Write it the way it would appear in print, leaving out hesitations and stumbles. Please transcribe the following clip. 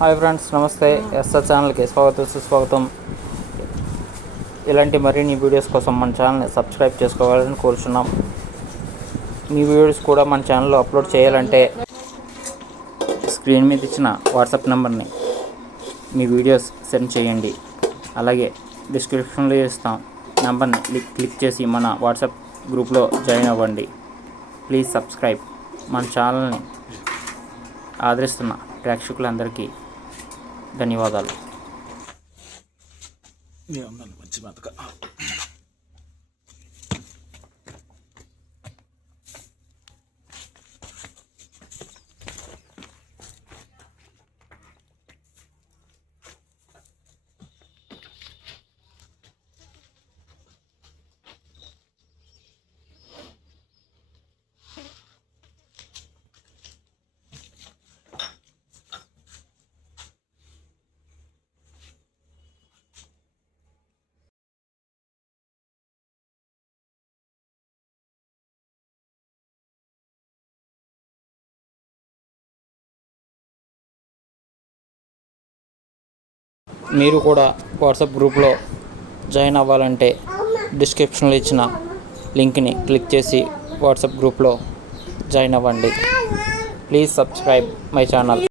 Hi friends, నమస్తే. SR ఛానల్కి స్వాగతం, సుస్వాగతం. ఇలాంటి మరిన్ని వీడియోస్ కోసం మన ఛానల్ని సబ్స్క్రైబ్ చేసుకోవాలని కోరుచున్నాం. మీ వీడియోస్ కూడా మన ఛానల్లో అప్లోడ్ చేయాలంటే స్క్రీన్ మీద ఇచ్చిన వాట్సాప్ నెంబర్ని మీ వీడియోస్ సెండ్ చేయండి. అలాగే డిస్క్రిప్షన్లో ఇస్తాం నెంబర్ని క్లిక్ చేసి మన వాట్సాప్ గ్రూప్లో జాయిన్ అవ్వండి. Please subscribe. మన ఛానల్ని ఆదరిస్తున్న ప్రేక్షకులందరికీ ధన్యవాదాలు. మంచి బతక మీరు కూడా వాట్సాప్ గ్రూప్లో జాయిన్ అవ్వాలంటే డిస్క్రిప్షన్లో ఇచ్చిన లింక్ని క్లిక్ చేసి వాట్సాప్ గ్రూప్లో జాయిన్ అవ్వండి. Please subscribe my channel.